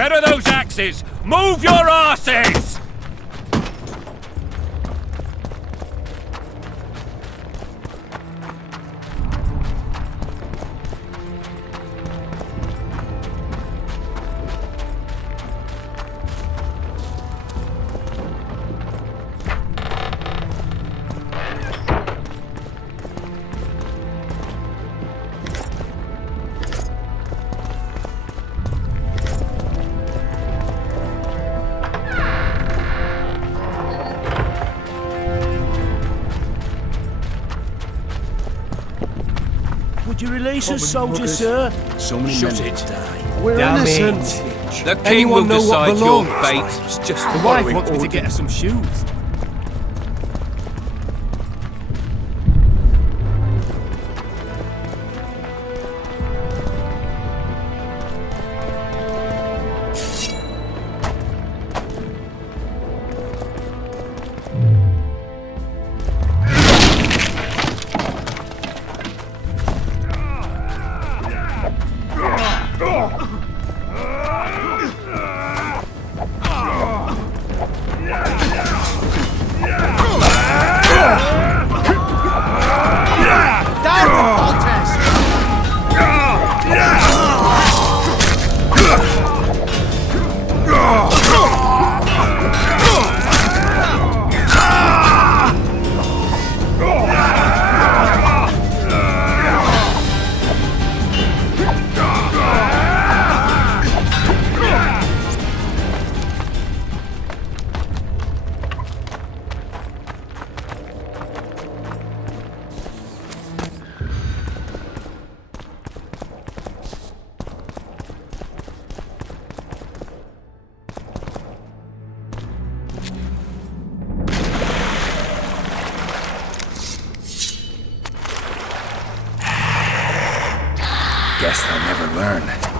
Where are those axes? Move your asses! Would you release us, soldier, sir? So many Shut men it. die. We're Damn innocent. The king Anyone will know what decide your belongs? fate. It's just The wife following wants me to orders. get her some shoes. Guess they'll never learn.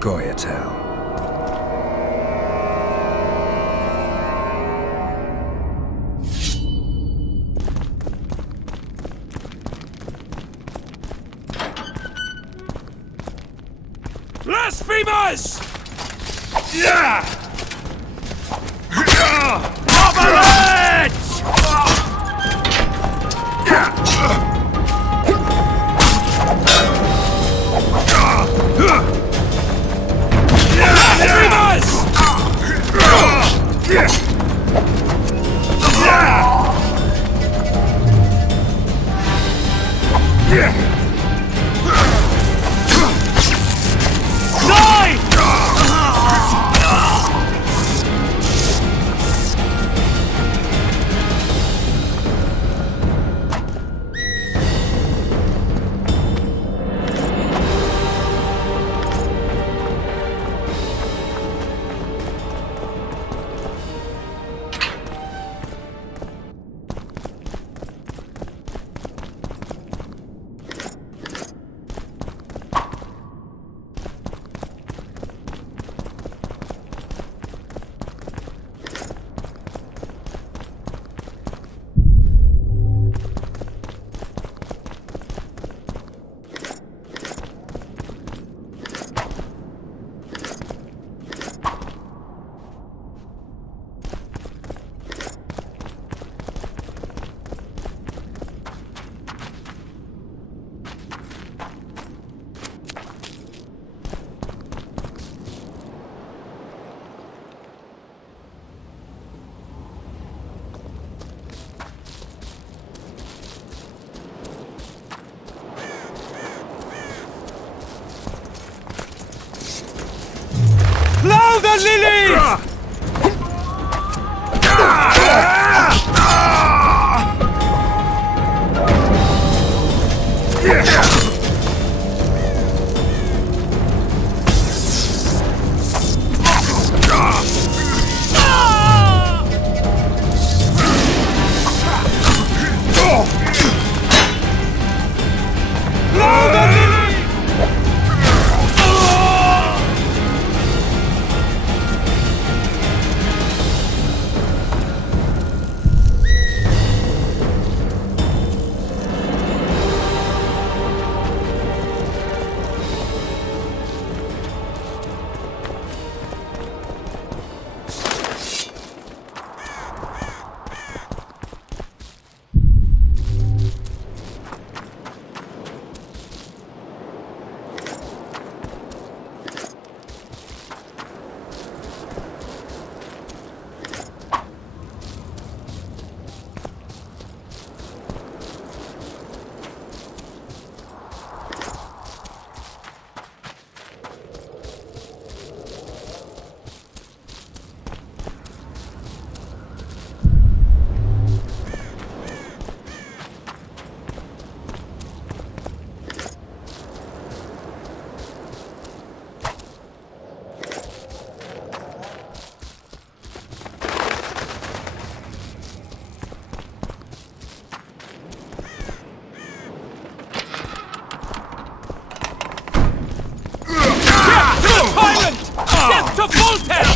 Scoia'tael. Blasphemers! Yeah! Overheads! Blow the lilies! Death to Voltaire!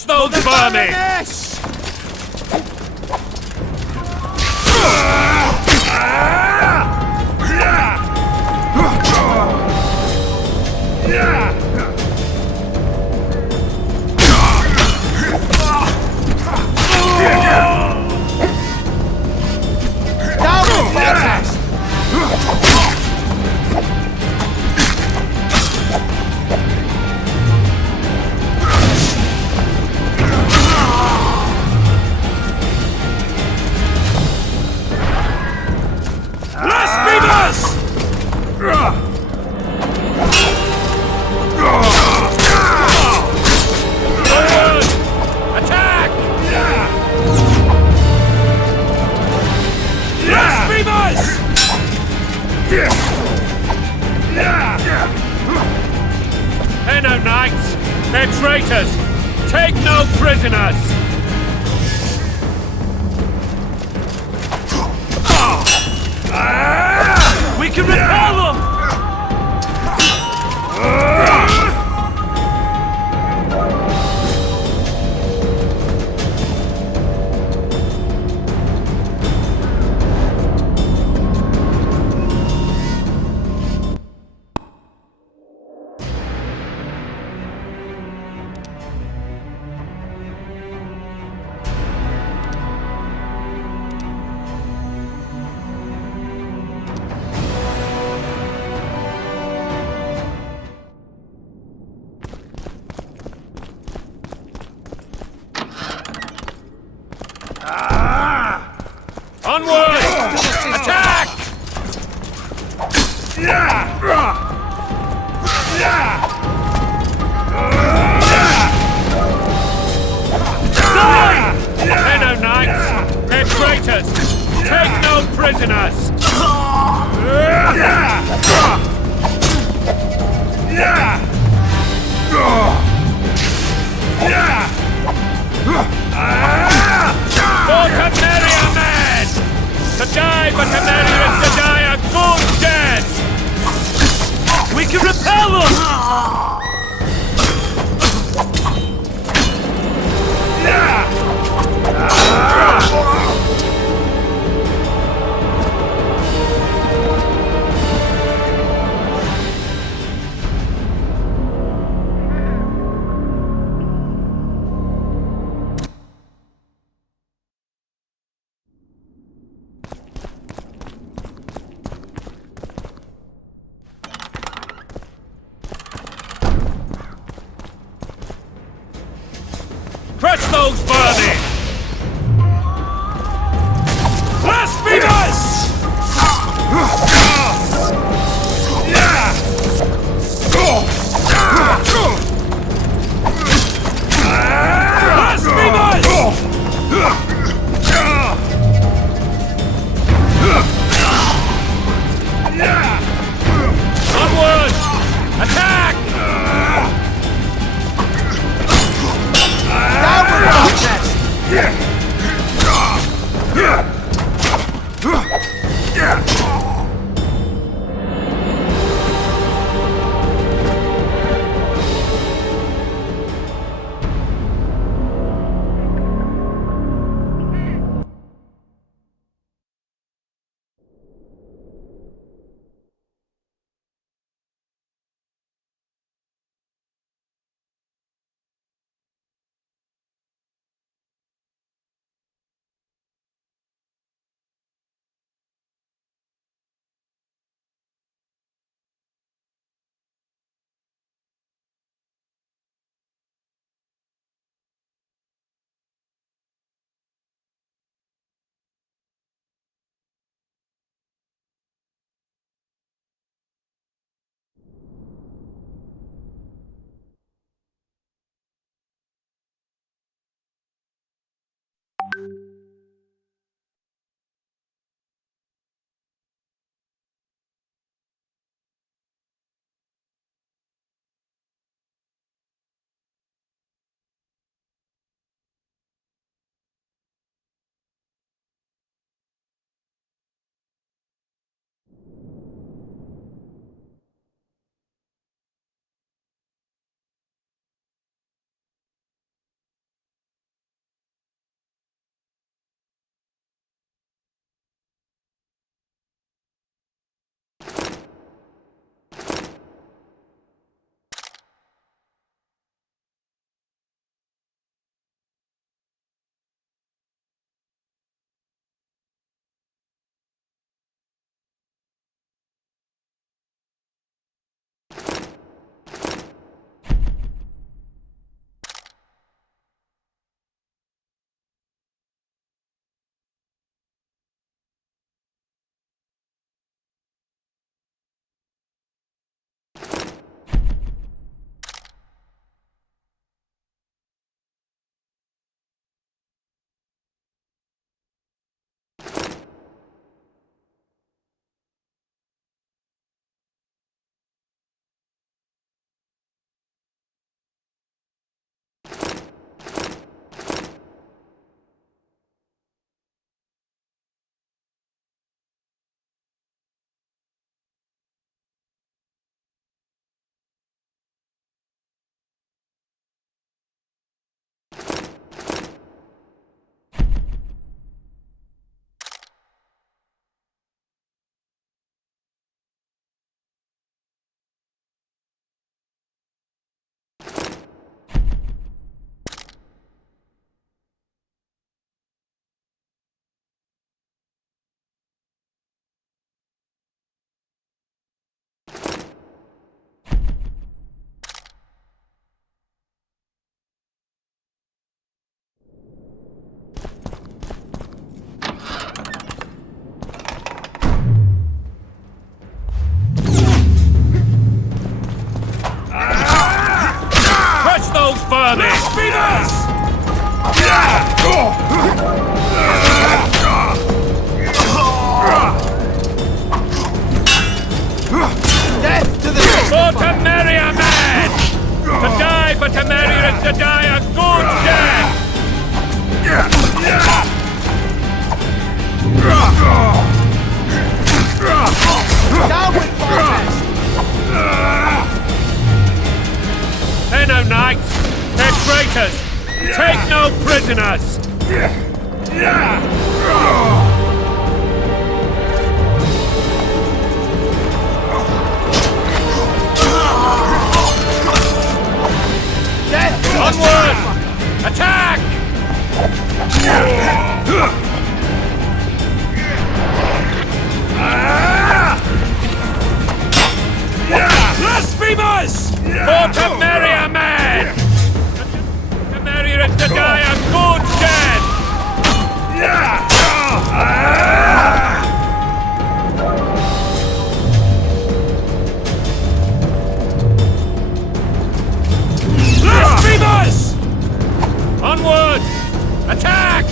Catch those vermin! They're no knights! They're traitors! Take no prisoners! We can repel them! Onward! Attack! They're no knights! They're traitors! Take no prisoners! For Temeria, men! To die for Temeria is to die a good death! We can repel them! no prisoners! Onward! Attack! Blasphemers! For Temeria, man! Temeria is to die a good death! Blasphemers! Onward! Attack!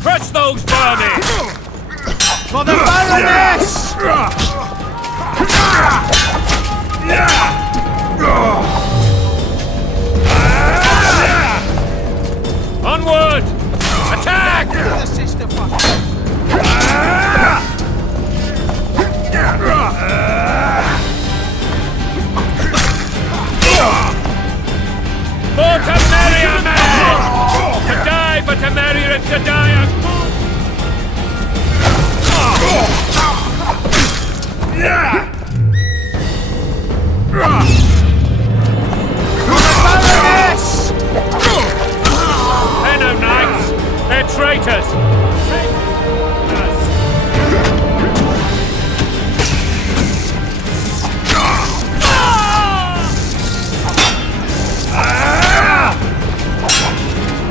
Crush those vermin! For the Baroness! Onward! Attack! The sister For Temeria, man! To die for Temeria is to die a good... Baroness! They're no knights! They're traitors!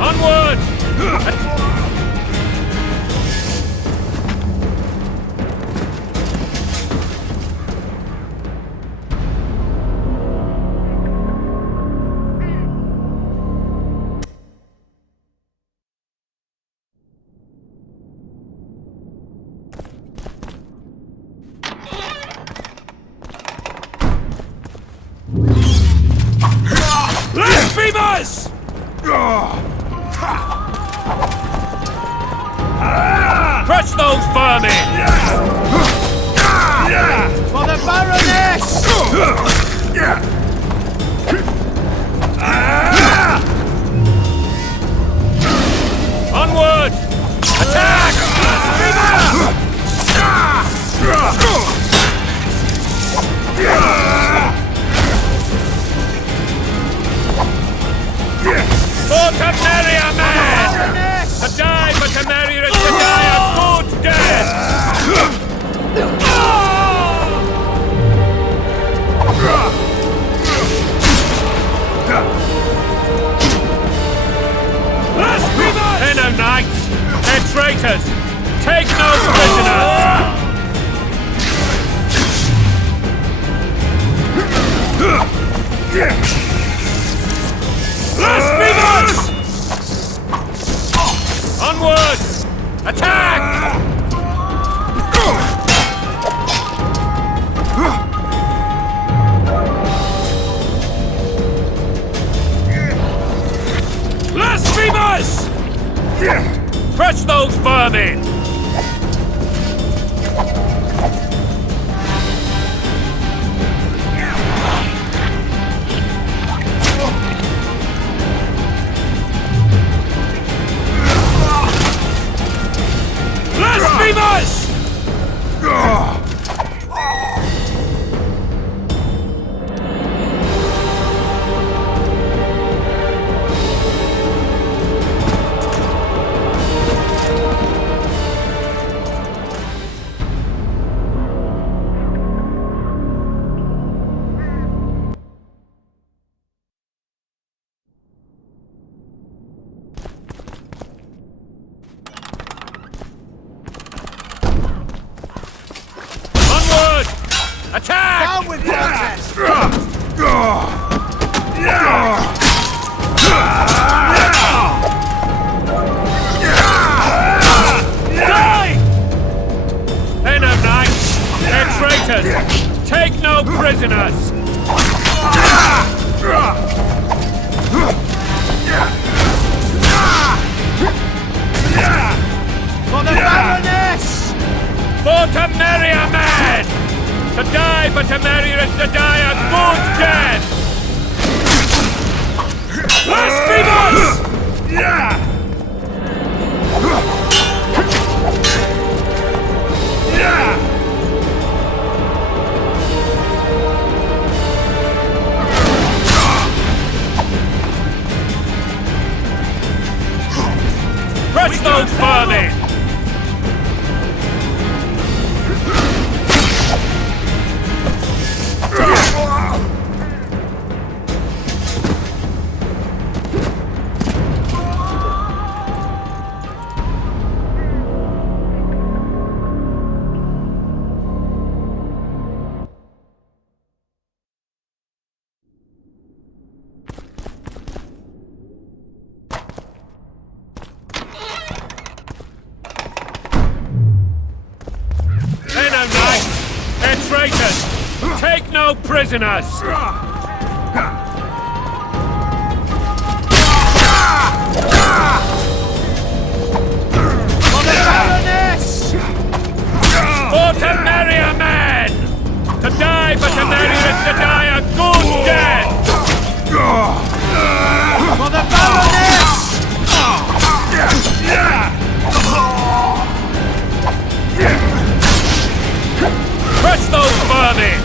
Onward! Blasphemers! Crush those vermin! For the Baroness! Onward! Attack! For Temeria, man! To die for Temeria is to die a good death! They're no knights! They're traitors! Take no prisoners! Blasphemers! Onward! Attack! Blasphemers! Crush those vermin! Blasphemers! Onward! Attack! Down with protest! Die! Venom Knights! They're traitors! Take no prisoners! For the Baroness! For to marry a man! To die for to marry is to die a good death! Blasphemous! Crush those vermin! Venom Knights! They're traitors! Take no prisoners! For the Baroness! For to marry a man! To die for to marry is to die a good death! For the Baroness! Crush those vermin!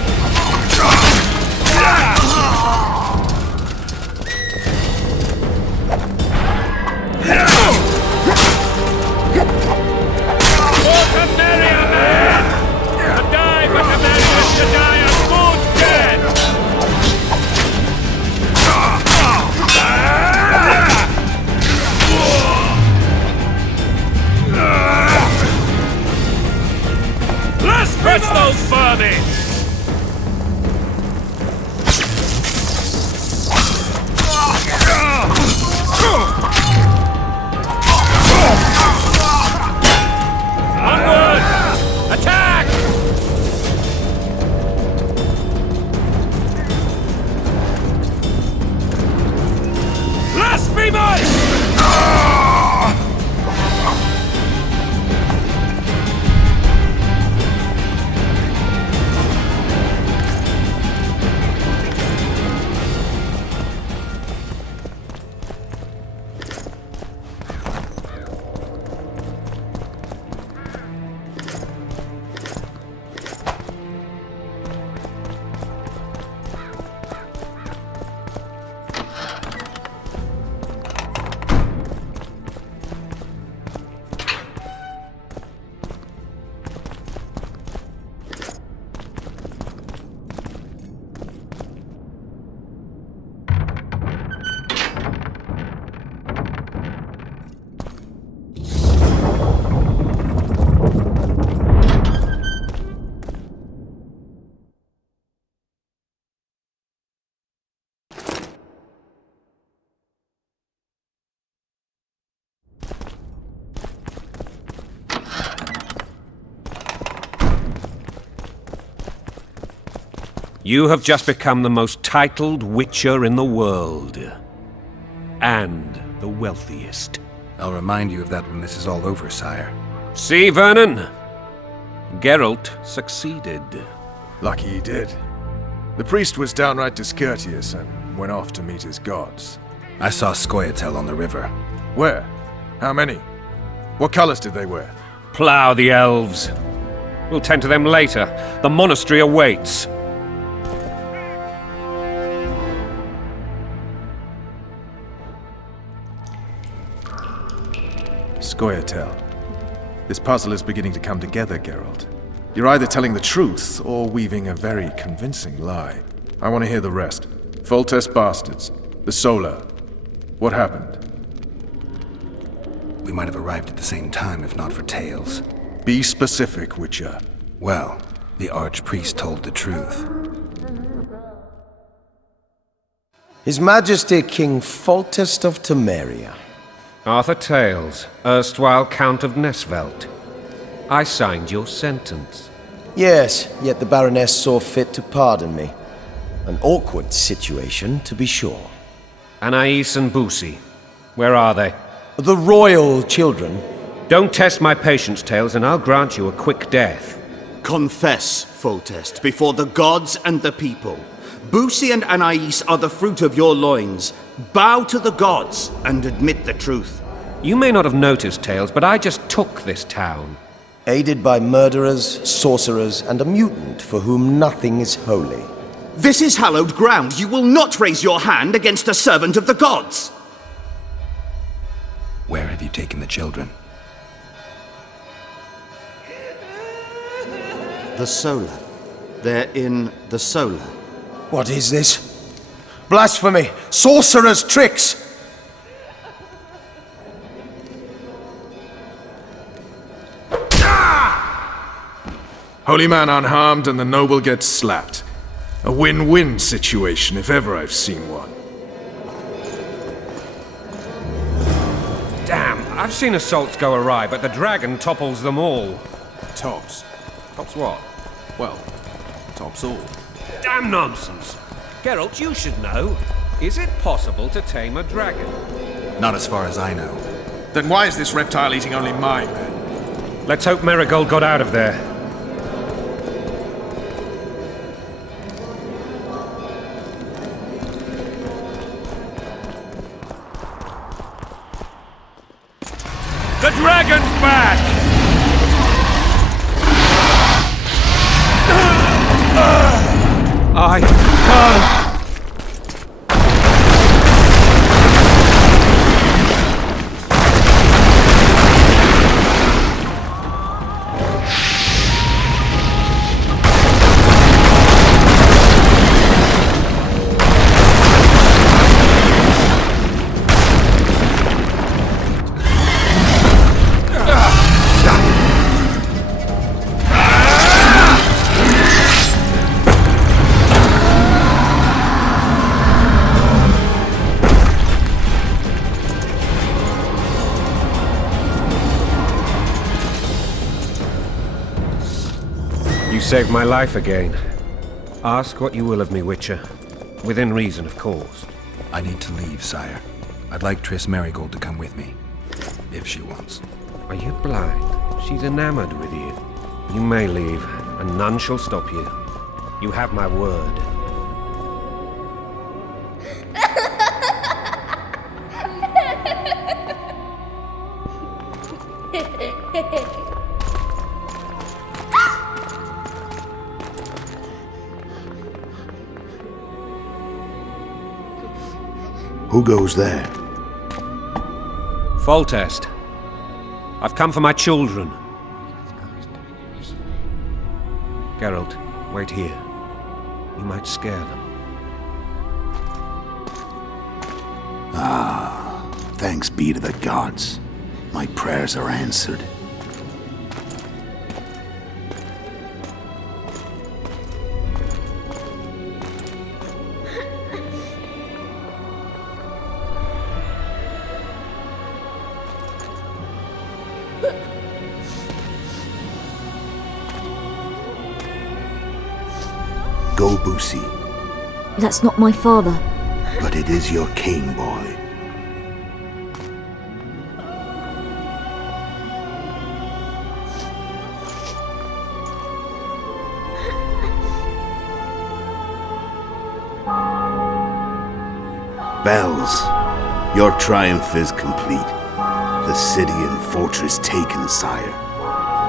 For to marry a man! To die for to marry is to die a good death! You have just become the most titled witcher in the world. And the wealthiest. I'll remind you of that when this is all over, sire. See, Vernon? Geralt succeeded. Lucky he did. The priest was downright discourteous and went off to meet his gods. I saw Scoia'tael on the river. Where? How many? What colors did they wear? Plough the elves. We'll tend to them later. The monastery awaits. Scoia'tael. This puzzle is beginning to come together, Geralt. You're either telling the truth or weaving a very convincing lie. I want to hear the rest. Foltest bastards. The Solar. What happened? We might have arrived at the same time if not for Tales. Be specific, Witcher. Well, the Archpriest told the truth. His Majesty King Foltest of Temeria. Arthur Tales, erstwhile Count of Nesvelt. I signed your sentence. Yes, yet the Baroness saw fit to pardon me. An awkward situation, to be sure. Anais and Boussy. Where are they? The royal children. Don't test my patience, Tales, and I'll grant you a quick death. Confess, Foltest, before the gods and the people. Boussy and Anais are the fruit of your loins. Bow to the gods and admit the truth. You may not have noticed, Tales, but I just took this town. Aided by murderers, sorcerers, and a mutant for whom nothing is holy. This is hallowed ground. You will not raise your hand against a servant of the gods. Where have you taken the children? The Solar. They're in the Solar. What is this? Blasphemy! Sorcerer's tricks! Holy man unharmed and the noble gets slapped. A win-win situation, if ever I've seen one. Damn, I've seen assaults go awry, but the dragon topples them all. Tops. Tops what? Well, tops all. Damn nonsense! Geralt, you should know. Is it possible to tame a dragon? Not as far as I know. Then why is this reptile eating only my men? Let's hope Marigold got out of there. The dragon's back! I can't! You saved my life again. Ask what you will of me, Witcher. Within reason, of course. I need to leave, sire. I'd like Triss Merigold to come with me. If she wants. Are you blind? She's enamored with you. You may leave, and none shall stop you. You have my word. Who goes there? Foltest. I've come for my children. Geralt, wait here. You might scare them. Thanks be to the gods. My prayers are answered. go, Boosie, That's not my father. but it is your king, boy. Bells, your triumph is complete. The city and fortress taken, sire.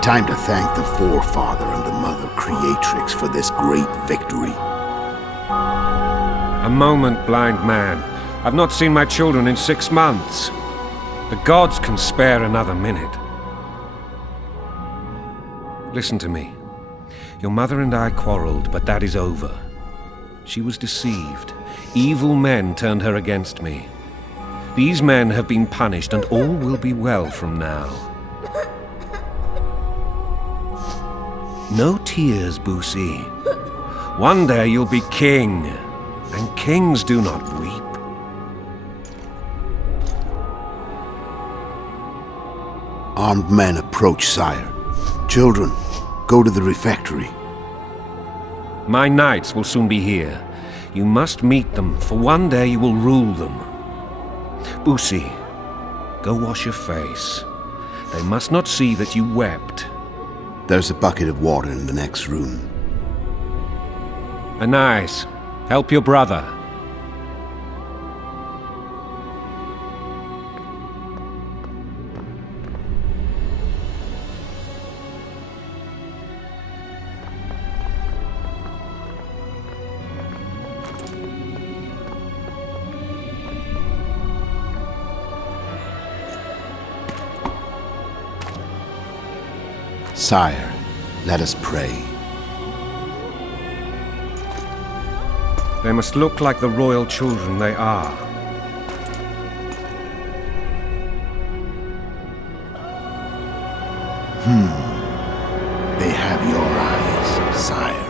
Time to thank the forefather and the mother creatrix for this great victory. A moment, blind man. I've not seen my children in 6 months. The gods can spare another minute. Listen to me. Your mother and I quarreled, but that is over. She was deceived. Evil men turned her against me. These men have been punished, and all will be well from now. No tears, Boosie. One day you'll be king, and kings do not weep. Armed men approach, sire. Children, go to the refectory. My knights will soon be here. You must meet them, for one day you will rule them. Boosie, go wash your face. They must not see that you wept. There's a bucket of water in the next room. Anais, help your brother. Sire, let us pray. They must look like the royal children they are. They have your eyes, sire.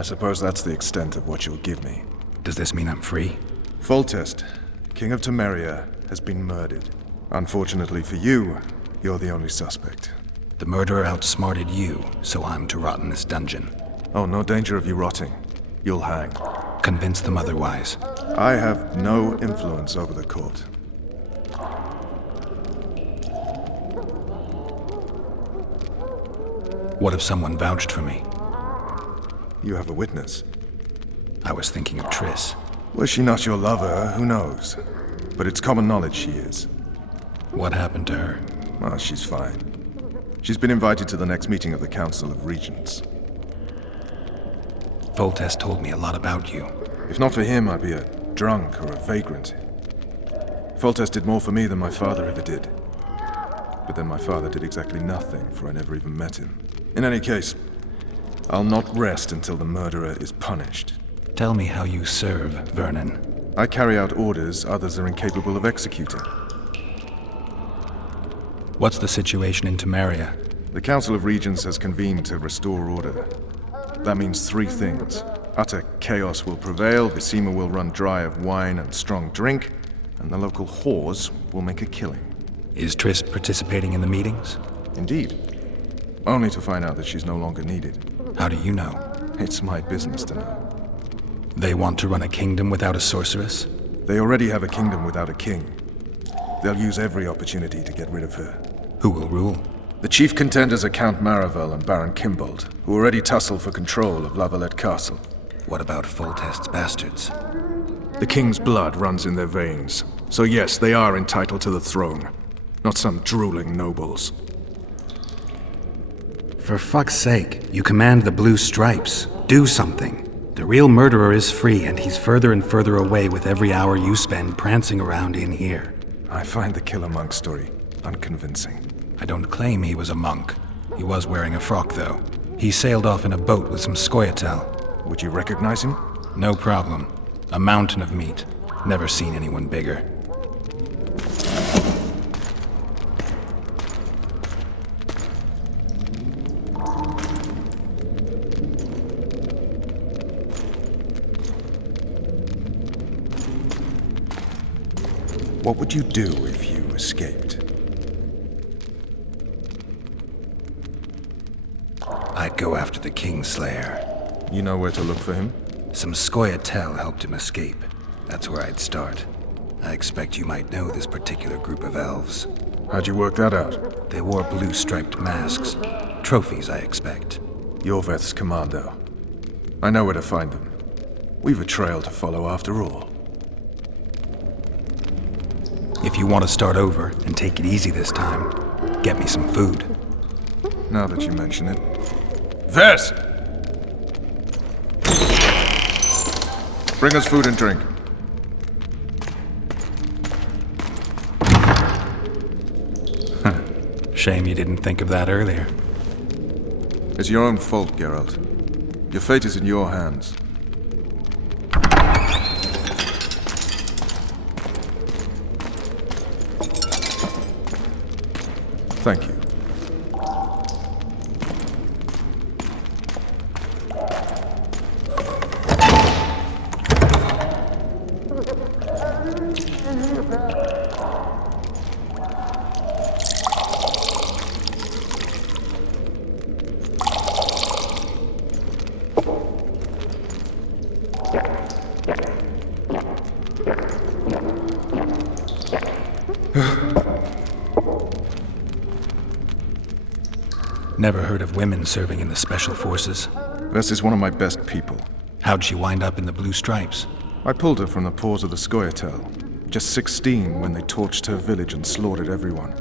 I suppose that's the extent of what you'll give me. Does this mean I'm free? Foltest, King of Temeria, has been murdered. Unfortunately for you, you're the only suspect. The murderer outsmarted you, so I'm to rot in this dungeon. Oh, no danger of you rotting. You'll hang. Convince them otherwise. I have no influence over the court. What if someone vouched for me? You have a witness. I was thinking of Triss. Was she not your lover? Who knows? But it's common knowledge she is. What happened to her? Well, she's fine. She's been invited to the next meeting of the Council of Regents. Foltest told me a lot about you. If not for him, I'd be a drunk or a vagrant. Foltest did more for me than my father ever did. But then my father did exactly nothing, for I never even met him. In any case, I'll not rest until the murderer is punished. Tell me how you serve, Vernon. I carry out orders others are incapable of executing. What's the situation in Temeria? The Council of Regents has convened to restore order. That means three things. Utter chaos will prevail, Visima will run dry of wine and strong drink, and the local whores will make a killing. Is Triss participating in the meetings? Indeed. Only to find out that she's no longer needed. How do you know? It's my business to know. They want to run a kingdom without a sorceress? They already have a kingdom without a king. They'll use every opportunity to get rid of her. Who will rule? The chief contenders are Count Maravel and Baron Kimbold, who already tussle for control of Lavalette Castle. What about Foltest's bastards? The king's blood runs in their veins, so yes, they are entitled to the throne. Not some drooling nobles. For fuck's sake, you command the Blue Stripes. Do something. The real murderer is free, and he's further and further away with every hour you spend prancing around in here. I find the Killer Monk story unconvincing. I don't claim he was a monk. He was wearing a frock, though. He sailed off in a boat with some Scoia'tael. Would you recognize him? No problem. A mountain of meat. Never seen anyone bigger. What would you do if you escaped? I'd go after the Kingslayer. You know where to look for him? Some Scoia'tael helped him escape. That's where I'd start. I expect you might know this particular group of elves. How'd you work that out? They wore blue-striped masks. Trophies, I expect. Yorveth's commando. I know where to find them. We've a trail to follow after all. If you want to start over and take it easy this time, get me some food. Now that you mention it. Ves! Bring us food and drink. Shame you didn't think of that earlier. It's your own fault, Geralt. Your fate is in your hands. Thank you. Never heard of women serving in the Special Forces. Ves is one of my best people. How'd she wind up in the Blue Stripes? I pulled her from the paws of the Scoia'tael. Just 16 when they torched her village and slaughtered everyone.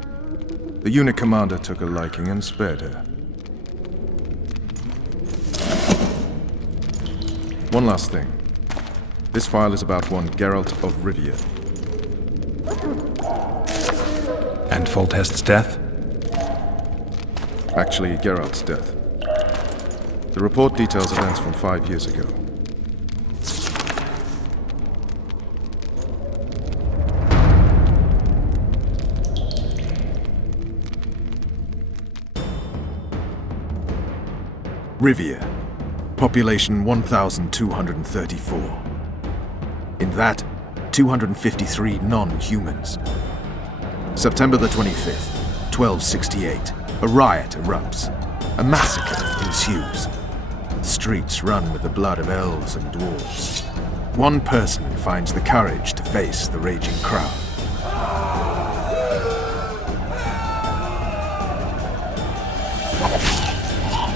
The unit commander took a liking and spared her. One last thing. This file is about one Geralt of Rivia. And Foltest's death? Actually, Geralt's death. The report details events from 5 years ago. Rivia. population 1,234. In that, 253 non-humans. September the 25th, 1268, a riot erupts. A massacre ensues. The streets run with the blood of elves and dwarves. One person finds the courage to face the raging crowd.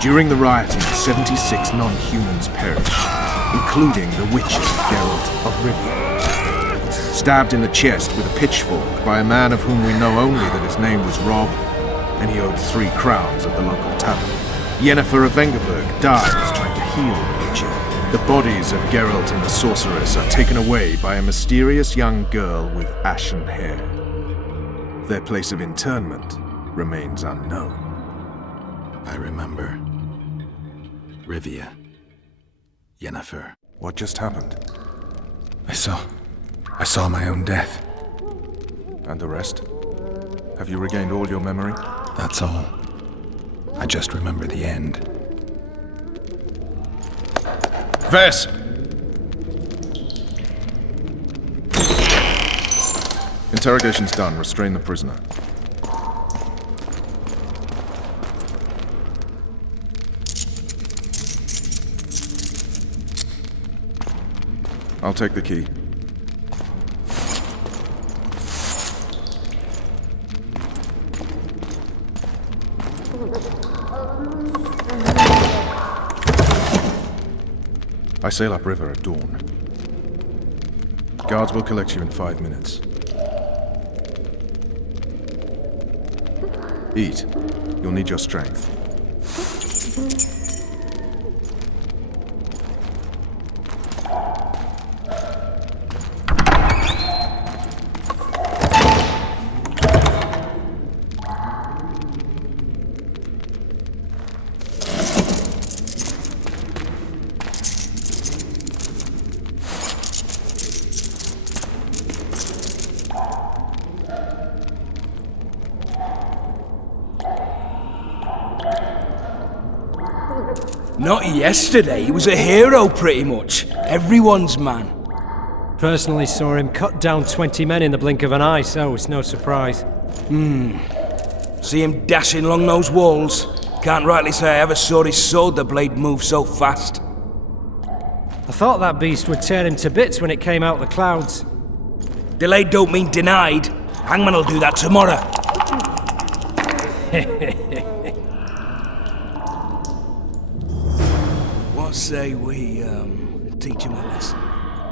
During the rioting, 76 non-humans perish, including the witcher Geralt of Rivia. Stabbed in the chest with a pitchfork by a man of whom we know only that his name was Rob, and he owed 3 crowns at the local tavern. Yennefer of Vengerberg dies trying to heal the witcher. The bodies of Geralt and the sorceress are taken away by a mysterious young girl with ashen hair. Their place of interment remains unknown. I remember. Rivia. Yennefer. What just happened? I saw my own death. And the rest? Have you regained all your memory? That's all. I just remember the end. Vess! Interrogation's done. Restrain the prisoner. I'll take the key. I sail upriver at dawn. Guards will collect you in 5 minutes. Eat. You'll need your strength. Not yesterday, he was a hero pretty much. Everyone's man. Personally saw him cut down 20 men in the blink of an eye, so it's no surprise. See him dashing along those walls. Can't rightly say I ever saw his sword the blade move so fast. I thought that beast would tear him to bits when it came out of the clouds. Delayed don't mean denied. Hangman will do that tomorrow. What say we, teach him a lesson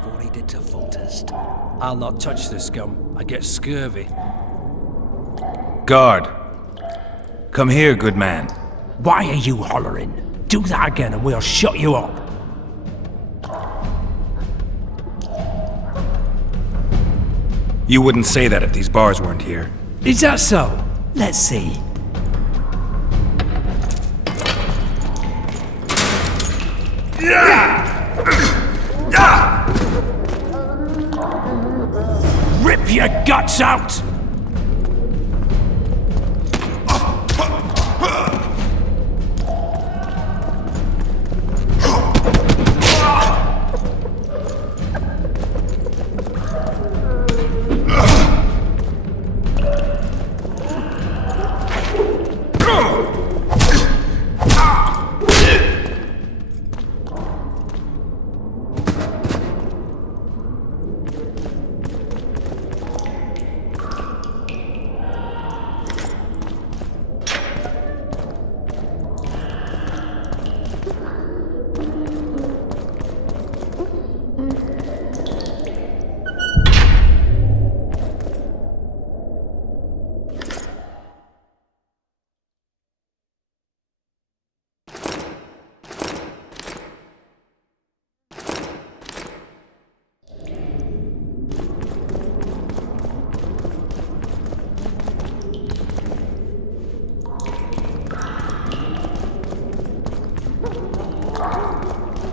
for what he did to Foltest? I'll not touch the scum. I get scurvy. Guard! Come here, good man. Why are you hollering? Do that again and we'll shut you up. You wouldn't say that if these bars weren't here. Is that so? Let's see. Rip your guts out!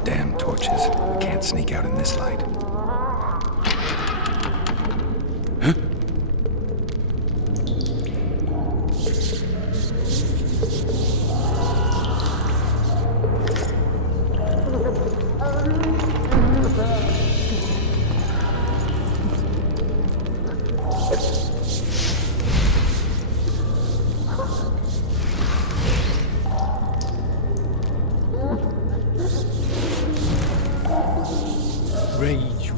Damn torches. We can't sneak out in this light.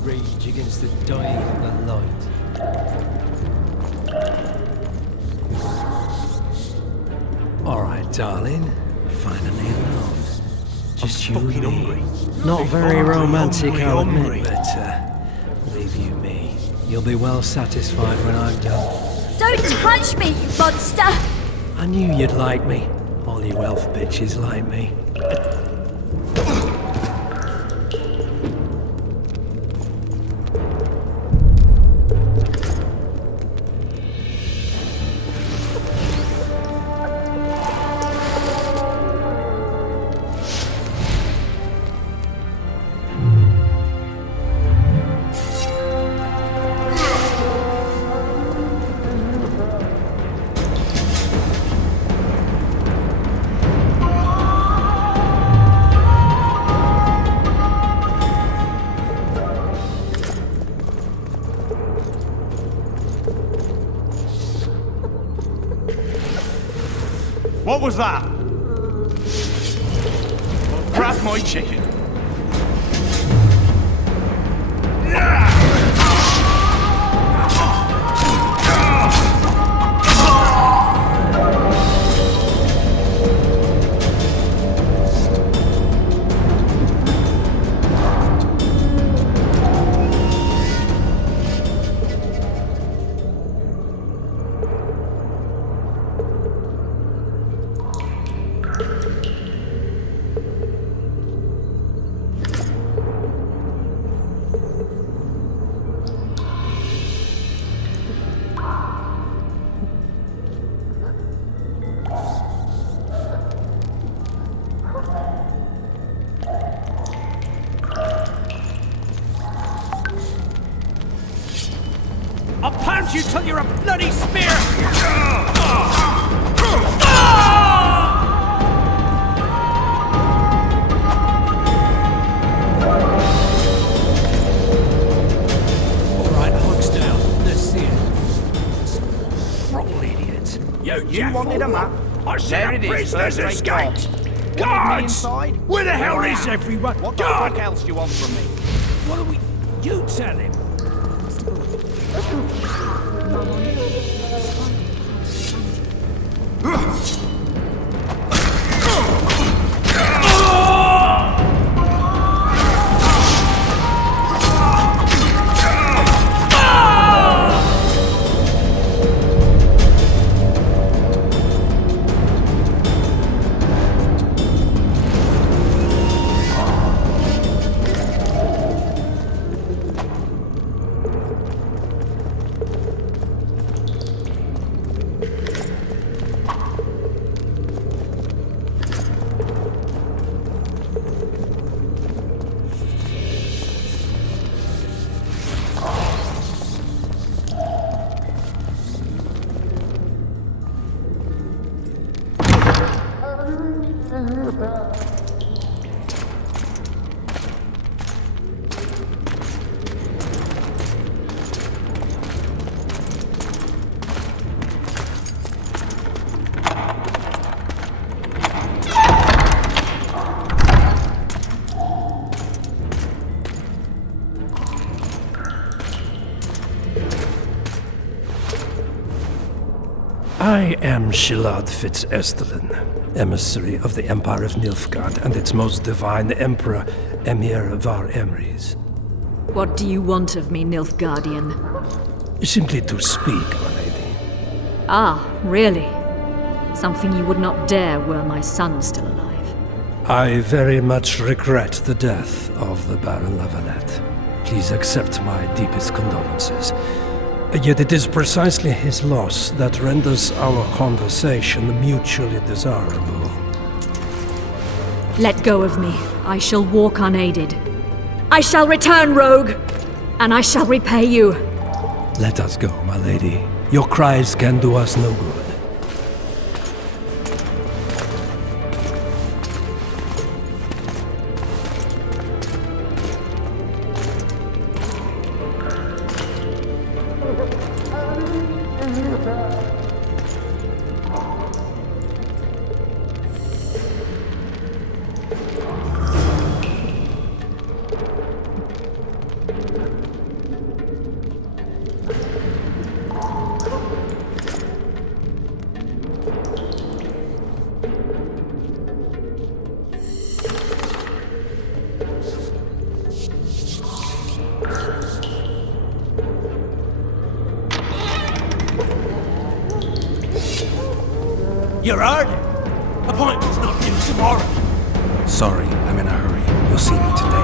rage against the dying of the light. Alright, darling. Finally alone. Just you and me. Hungry. Not very romantic, I'll hungry. admit, but leave you me. You'll be well satisfied when I'm done. Don't touch me, you monster! I knew you'd like me. All you elf bitches like me. What was that? Grab my chicken. I'll pound you till you're a bloody spear! Alright, hooks down. Let's see it. Throttle idiot. You wanted a map? I There it is. prisoners First-rate escaped! job. Wanted me inside? Where the hell You're is out. everyone? What the God! fuck else do you want from me? What are we... You tell him. I am Shilad Fitz-Estelen, emissary of the Empire of Nilfgaard and its most divine Emperor, Emir Var Emrys. What do you want of me, Nilfgaardian? Simply to speak, my lady. Ah, really? Something you would not dare were my son still alive. I very much regret the death of the Baron Lavalette. Please accept my deepest condolences. Yet it is precisely his loss that renders our conversation mutually desirable. Let go of me. I shall walk unaided. I shall return, rogue! And I shall repay you. Let us go, my lady. Your cries can do us no good. Gerard? Appointment's not due tomorrow. Sorry, I'm in a hurry. You'll see me today.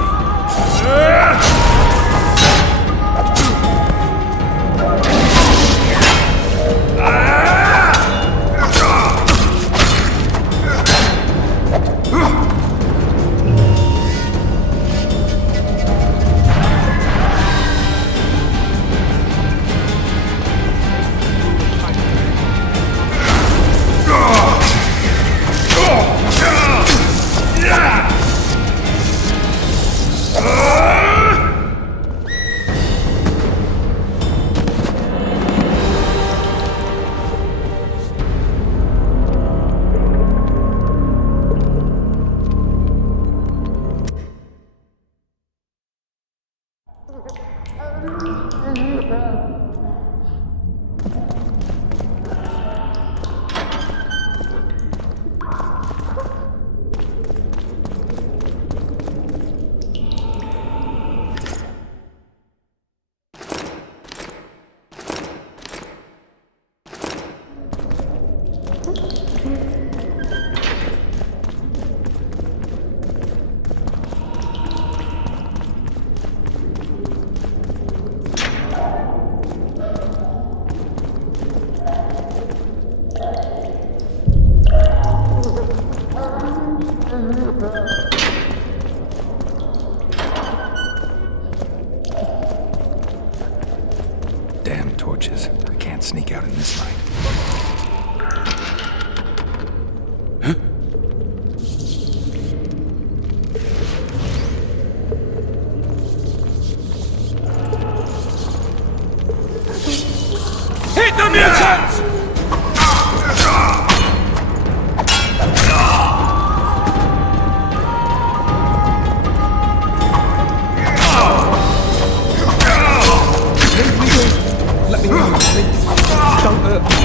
Damn torches. I can't sneak out in this light. Hit the mutants! Let me go, please. Don't hurt me.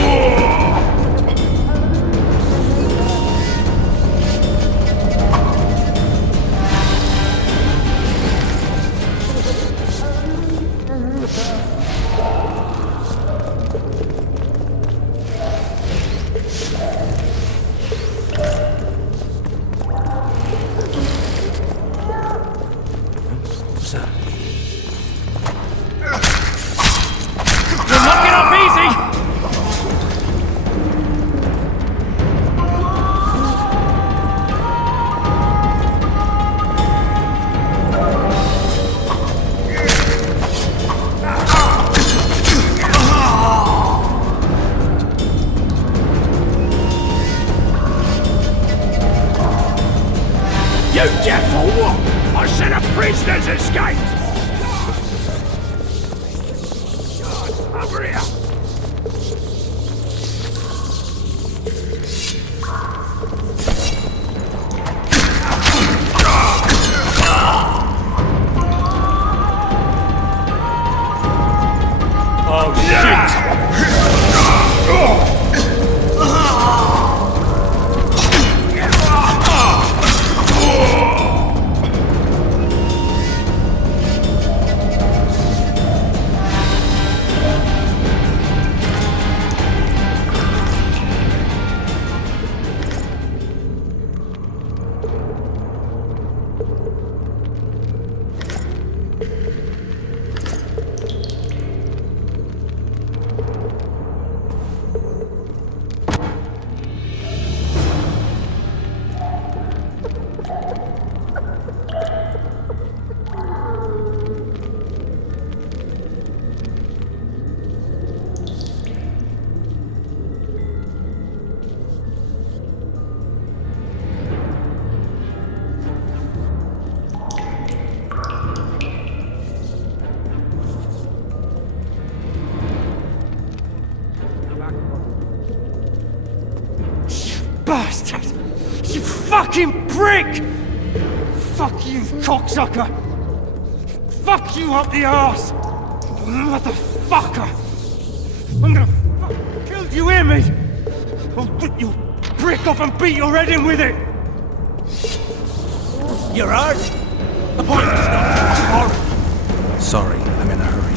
You deaf or what? I said a prisoner's escaped! Over here! Oh shit! Bastard! You fucking prick! Fuck you, cocksucker! Fuck you up the arse! Motherfucker! I'm gonna kill you, hear me? I'll rip you brick off and beat your head in with it! Gerard? Appointment's not till tomorrow. Sorry, I'm in a hurry.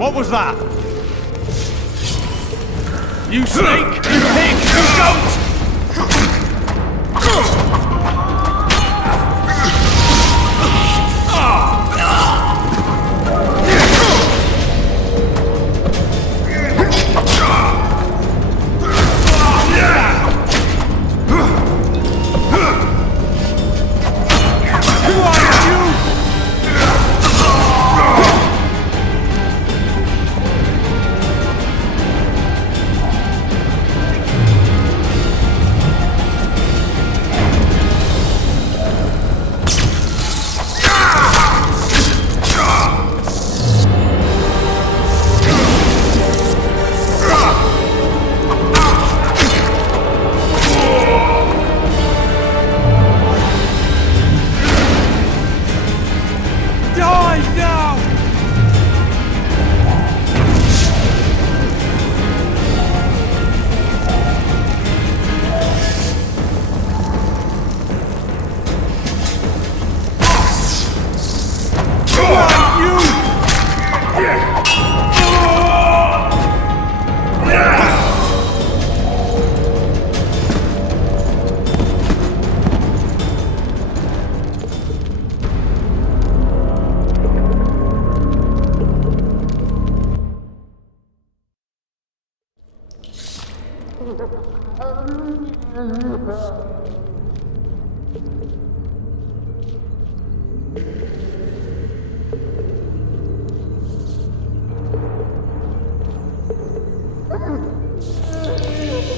What was that? You snake! You pig! You goat!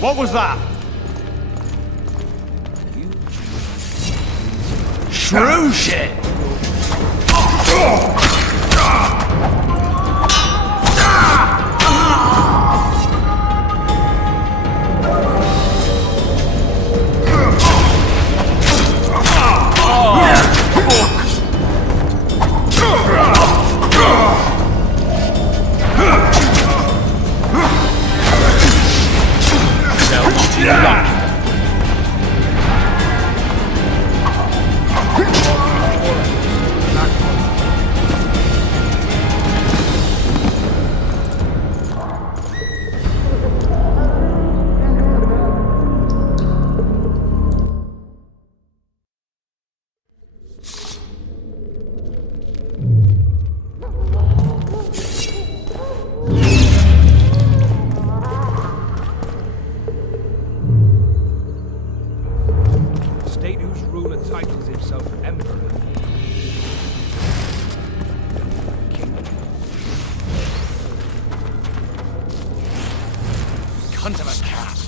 What was that? Shrew shit! cunt of a cat.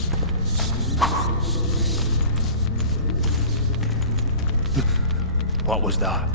What was that?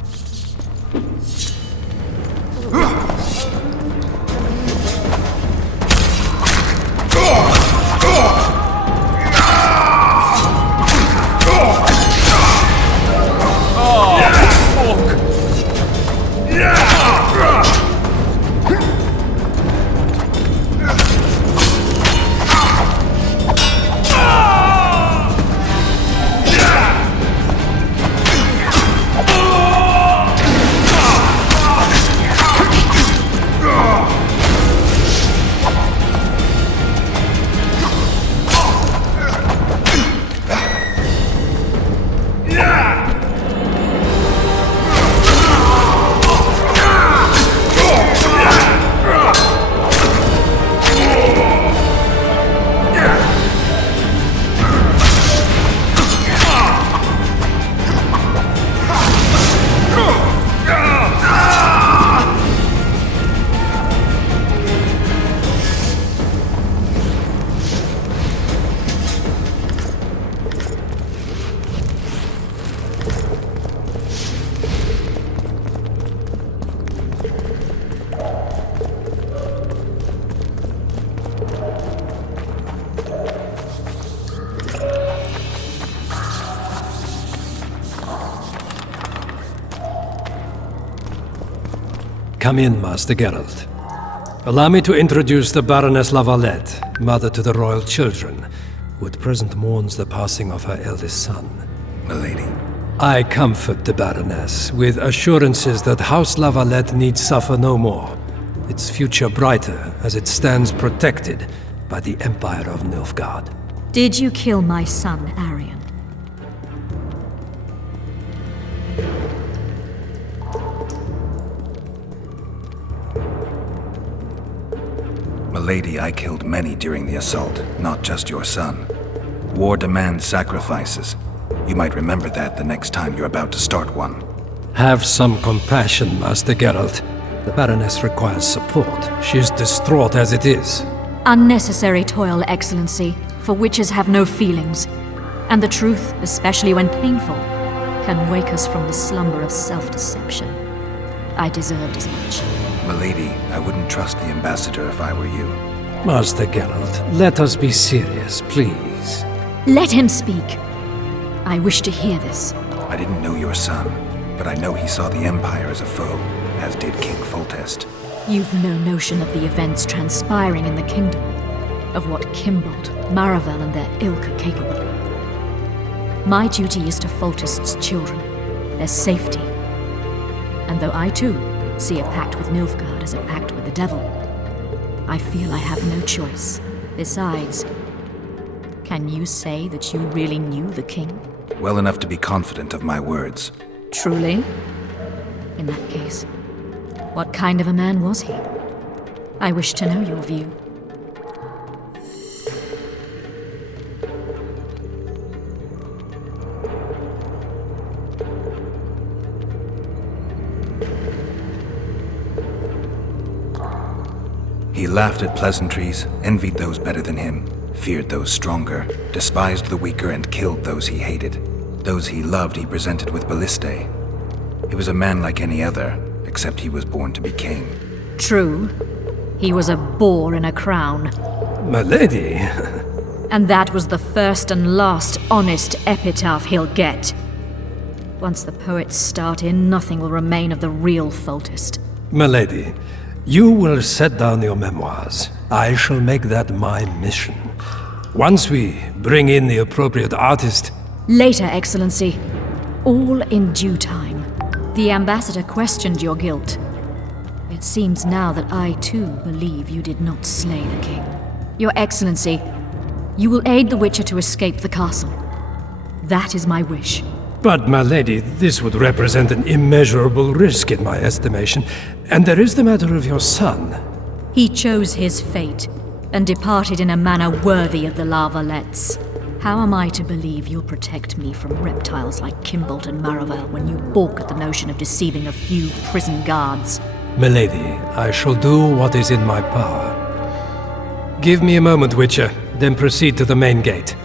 Come in, Master Geralt. Allow me to introduce the Baroness La Valette, mother to the royal children, who at present mourns the passing of her eldest son. Milady. I comfort the Baroness with assurances that House La Valette need suffer no more, its future brighter as it stands protected by the Empire of Nilfgaard. Did you kill my son, Arion? Milady, I killed many during the assault, not just your son. War demands sacrifices. You might remember that the next time you're about to start one. Have some compassion, Master Geralt. The Baroness requires support. She is distraught as it is. Unnecessary toil, Excellency, for witches have no feelings. And the truth, especially when painful, can wake us from the slumber of self-deception. I deserved as much. Milady, I wouldn't trust the ambassador if I were you. Master Geralt, let us be serious, please. Let him speak. I wish to hear this. I didn't know your son, but I know he saw the Empire as a foe, as did King Foltest. You've no notion of the events transpiring in the kingdom, of what Kimbold, Maravel, and their ilk are capable. My duty is to Foltest's children, their safety. And though I too see a pact with Nilfgaard as a pact with the devil, I feel I have no choice. Besides, can you say that you really knew the king? Well enough to be confident of my words. Truly? In that case, what kind of a man was he? I wish to know your view. He laughed at pleasantries, envied those better than him, feared those stronger, despised the weaker and killed those he hated. Those he loved he presented with ballistae. He was a man like any other, except he was born to be king. True. He was a boar in a crown. Milady! And that was the first and last honest epitaph he'll get. Once the poets start in, nothing will remain of the real Foltest. Milady, you will set down your memoirs. I shall make that my mission. Once we bring in the appropriate artist... Later, Excellency. All in due time. The ambassador questioned your guilt. It seems now that I too believe you did not slay the king. Your Excellency, you will aid the Witcher to escape the castle. That is my wish. But, my lady, this would represent an immeasurable risk in my estimation. And there is the matter of your son. He chose his fate, and departed in a manner worthy of the La Valettes. How am I to believe you'll protect me from reptiles like Kimbold and Maravel when you balk at the notion of deceiving a few prison guards? Milady, I shall do what is in my power. Give me a moment, Witcher. Then proceed to the main gate.